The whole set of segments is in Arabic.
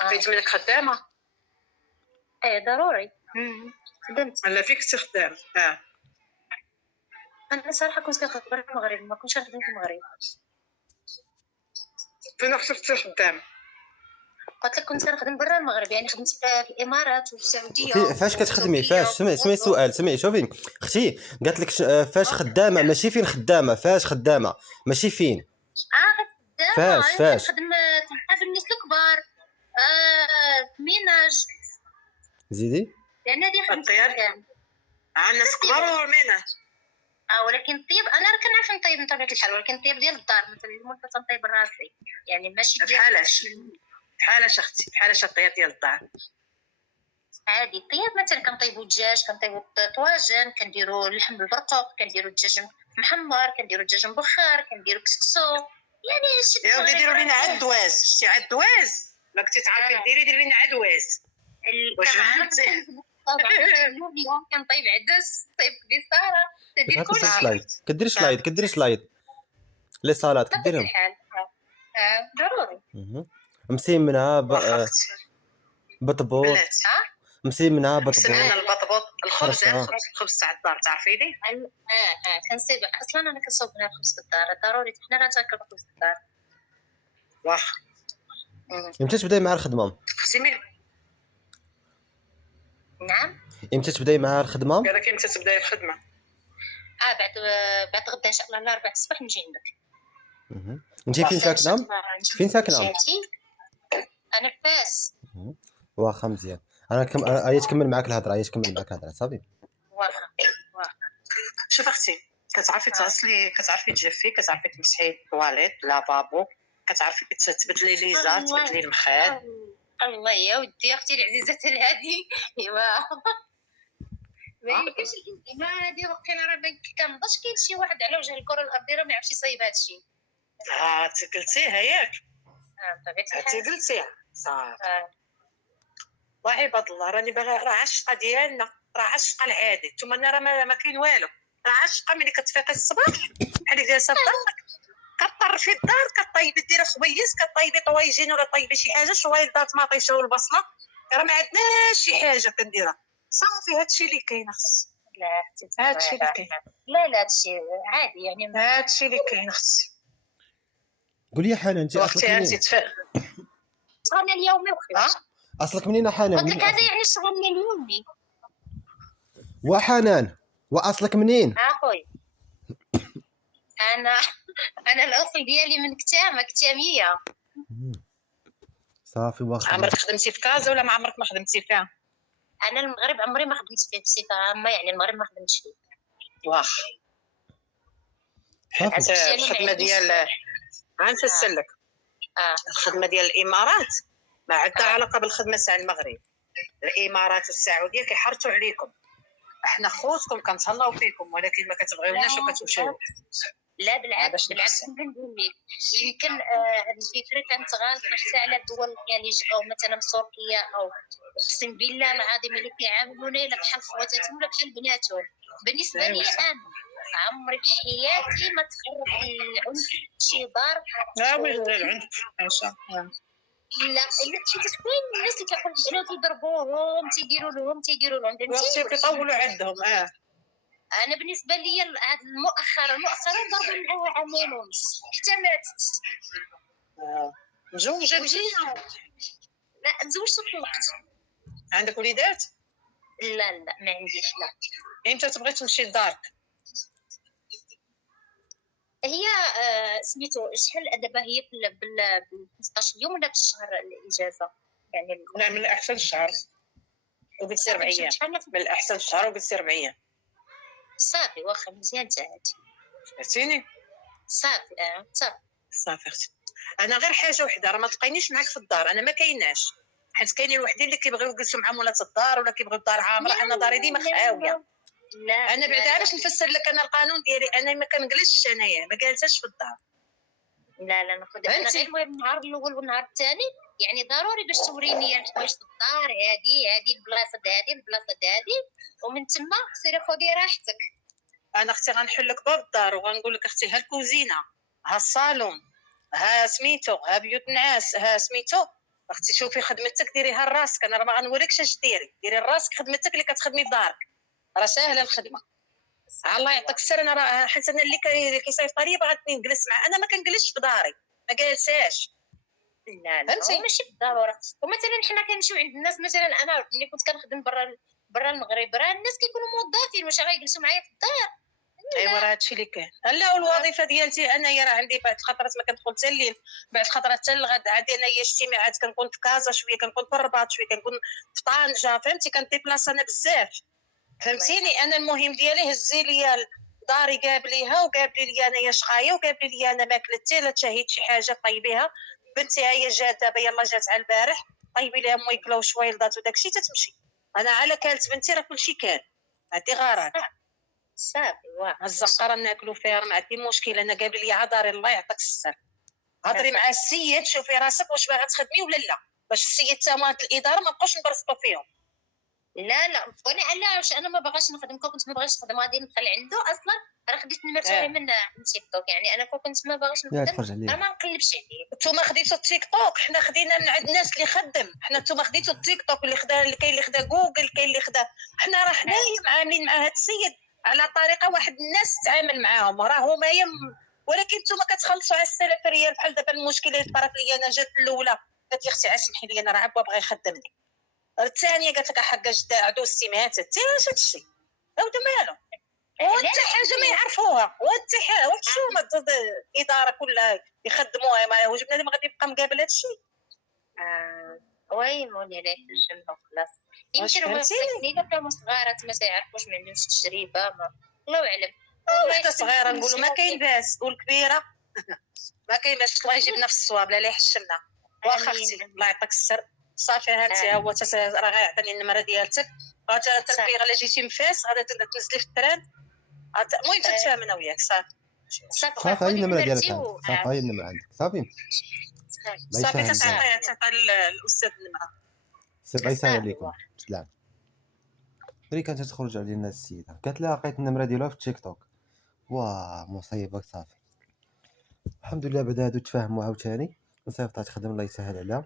بغيت منك خدامه. ضروري. خدمت. لا فيك تخدم. انا صراحه كنت كنخدم برا المغرب، ما كنتش نخدم في المغرب. فين خصك خدام؟ قلت لك كنت كنخدم برا المغرب، يعني خدمت في الامارات وفي السعوديه. فاش كتخدمي؟ فاش سمعي السؤال، سمعي شوفي اختي قالت لك فاش خدامه، ماشي فين خدامه، فاش خدامه ماشي فين. خدامه فاش نخدم في الناس الكبار، ميناج. زيدي يعني هذه خدمت الناس كبار والميناج. ولكن الطيب انا راه كنعرف نطيب من طبيعه الحال، ولكن الطيب ديال الدار مثلا اللي تنطيب راسي، يعني ماشي بحالاش اختي، بحالاش الطيب ديال الدار عادي. الطياب مثلا كنطيبوا الدجاج، كنطيبوا الطواجن، كنديروا اللحم بالبرقوق، كنديروا الدجاج محمر، كنديروا الدجاج مبخر، كنديروا كسكسو. يعني شتي يا ديروا لينا عدواز. شتي عدواز ما كنتي تعرفي ديري لينا عدواز. واش فهمتي؟ طبعا اليوم كنطيب عدس، طيب بصاره، كديري سلايد لي صالات كديرهم ضروري مسيمنها بطبوط، مسيمنها بطبوط. مسمينا البطبوط الخبز تاع الدار تعرفيني. كنصيب اصلا انا كنصوب لنا الخبز في الدار، ضروري حنا غناكلوا الخبز في الدار. واخا امتى تبداي مع الخدمه؟ نعم امتى تبداي مع الخدمه؟ قالك امتى تبداي الخدمه؟ بعد غدا ان شاء الله الاربعاء الصباح نجي عندك. انت فين ساكنه؟ انا في فاس. واخا مزيان. انا ايا تكمل معاك الهضره، صافي. واخا شوف اختي، كتعرفي تغسلي، كتعرفي تجفي، كتعرفي تمسحي الطواليت لافابو، كتعرفي تبدلي ليزات، تبدلي المخاد. الله يا ودي اختي العزيزه هذه. ايوا ما يمكنش الانتماء هذه وقتنا راه كنبقاش كاين شي واحد على وجه الكره الارضيه راه ما يعرفش يصايب هذا الشيء. تقلتيها ياك. تقلتيها صافي. وعباد الله راني باغا، راه عشقه ديالنا، راه عشقه العادي. نتوما راه ما كاين والو، راه عشقه. ملي كتفيقي الصباح بحال جالسه في دارك، كطرفي الدار، كطيبي ديري خبيز، كطيبي طويجين ولا طيبي شي حاجه، شويه دار طماطيش والبصله، راه ما عندناش شي حاجه كنديرها. صافي هادشي اللي كاين اختي. لا هادشي اللي كاين. لا هادشي عادي، يعني هادشي اللي كاين اختي. قولي يا حنان، انت اصلك منين؟ شغلنا اليومي وخلاص. اصلك منين حنان؟ قلت لك هذا يعني شغلنا اليومي. وحنان واصلك منين؟ اخوي انا الاصل ديالي من كتاميه. صافي واخا. عمرك خدمتي في كازا ولا ما عمرك ما خدمتي فيها؟ انا المغرب عمري ما خدمت فيه بصفه عامه، يعني المغرب ما خدمتش فيه. واخا الخدمه ديال غنفسر الخدمه ديال الامارات ما عندها علاقه بالخدمه تاع المغرب. الامارات والسعوديه كيحرطوا عليكم، احنا خوتكم كنتهلاو فيكم، ولكن ما كتبغيوناش وكتمشيو. لا بالعكس كنقول لك يمكن الفكره كانت غالطه حتى على دول الخليج او مثلا تركيا، او اقسم بالله العظيم اللي كيعاملونا الا بحال خواتاتهم ولا بحال بناتهم. بالنسبه لي انا عمري في حياتي ما تخرج العنف شي دار. لا وين العنف عايشه؟ لا كاين الناس اللي كيقولوا تيضربوهم، تيديروا لهم وقت كيطولوا عندهم. انا بالنسبه لي هذا مؤخرا ضربوا معها عامين ونص حتى ماتت. مزوجه مزيانه؟ لا تزوجت في الوقت. عندك وليدات؟ لا ما عنديش. لا امتى تبغي تمشي لدارك؟ هي سميتو شحال دابا هي بال 15 يوم ولا بالشهر الاجازه؟ يعني لا من الاحسن الشهر وقلت 4 ايام. من الاحسن الشهر وقلت 4 ايام. صافي واخا مزيان حتى هادي. فهمتيني؟ صافي صافي اختي. انا غير حاجه وحده، راه ما تبقينيش معاك في الدار، انا ما كايناش، حيت كاينين وحدين اللي كيبغيو يجلسوا مع مولات الدار ولا كيبغيو الدار عامره. انا داري ديما خاويه. لا انا بعدا علاش نفسر لك انا القانون ديالي، انا ما كنجلسش انايا، ما جالساش في الدار. لا ناخذ انا غير المهم النهار الاول والنهار الثاني، يعني ضروري باش توريني واش في الدار هذه البلاصه هذه ومن تما سيري خذي راحتك. انا اختي غنحل لك باب الدار وغنقول لك اختي ها الكوزينه، ها الصالون، ها سميتو، ها بيوت الناس، ها سميتو، اختي شوفي خدمتك ديريها لراسك، انا راه ما غنوريكش اش ديري لراسك خدمتك اللي كتخدمي في دارك، راه ساهله الخدمه. الله يعطيك السر، انا راه حيت انا اللي كيصيفط لي باغاتني نجلس معاه، انا ما كنجلسش في داري، ما جالساش. لا فهمتي؟ ماشي بالضروره. ومثلا حنا كنمشيو عند الناس، مثلا انا ملي كنت كنخدم برا المغرب، راه الناس كيكونوا موظفين، واش غيجلسوا معايا في الدار؟ ايوا راه هادشي اللي كاين. لا والوظيفه ديالتي انايا راه عندي بعض الخطرات ما كندخل حتى الليل، بعض الخطرات حتى الغد، عندي انايا اجتماعات، كنكون في كازا شويه، كنكون في الرباط شويه، كنكون في طنجه، فهمتي؟ كنديبلاص انا بزاف، فهمتيني؟ انا المهم ديالي هزي ليا داري قابليها، وقابلي لي انايا شقايه، وقابلي لي انا ماكله حتى لا تشهيت شي حاجه طيبيها. بنتي هي جات دابا، يلا جات على البارح، طيبي لها مويكله وشويلضات وداكشي تتمشي. انا على كانت بنتي راه كلشي كان، هادي غارات صافي واه الزنقره ناكلو فيها، ما عندي مشكل. انا قابل لي عذاري الله يعطيك السر، هضري مع السيد شوفي راسك واش باغا تخدمي ولا لا، باش السيد تمات الاداره ما بقاوش نبرسطو فيهم. لا وانا علاش انا ما باغاش نخدم، كنت ما باغاش نخدم غادي ندخل عنده اصلا، راه خديت نمرتو من تيك توك، يعني انا كنت ما باغاش يا نخدم، تخرج عليه. راه ما نقلبش عليه. نتوما خديتو التيك توك، حنا خدينا من عند الناس اللي خدم، حنا نتوما خديتو التيك توك اللي خدا، اللي كاين اللي خدا جوجل، كاين اللي خدا، حنا راه حنايا معاملين مع هاد السيد على طريقه واحد الناس تتعامل معاهم، راه هما ولكن نتوما كتخلصوا على 6000 ريال. بحال دابا المشكله اللي طرات لي انا، جات الاولى قالت لي اختي اسمحي لي انا راه عبا بغا يخدمني، الثانيه قالت لك حقا جدا عدوستي ماتت، اش هادشي هاودا مالو، وانت حاجه ما يعرفوها، وانت حاجه وشو ما الاداره كلها يخدموها، ما واش بنادم غادي يبقى مقابل هادشي؟ وي مولي لا يحجمهم خلاص. يمكن هما فهمتيني؟ الا كانوا صغارات ما تعرفوش، ما عندهمش التجربه، ما الله اعلم. حتى صغيره نقولوا ما كاين باس، والكبيره ما كاين باش الله يجيب نفس الصواب، لا يحشمنا. واخا اختي الله يعطيك السر، صافي هانتي هو راه غيعطيني النمره ديالتك، غتنبي غلا جيتي مفاس غادي تنزلي في التران، المهم تتفاهم انا وياك صافي. صافي هاي النمره ديالك عندك، صافي هاي النمره عندك، صافي صافي تعطي الاستاذ النمره. الله يسهل عليكم. بسلام. دري كانت تخرج علينا السيده، قالت لها لقيت النمره ديالها في التيك توك. واه مصيبه. صافي الحمد لله بعد هادو تفاهموا عاوتاني وصيفطات تخدم، الله يسهل عليها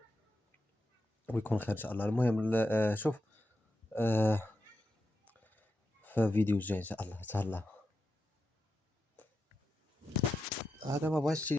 ويكون خير ان شاء الله. المهم شوف في فيديو جاي ان شاء الله. تهلا. هذا ما بغاش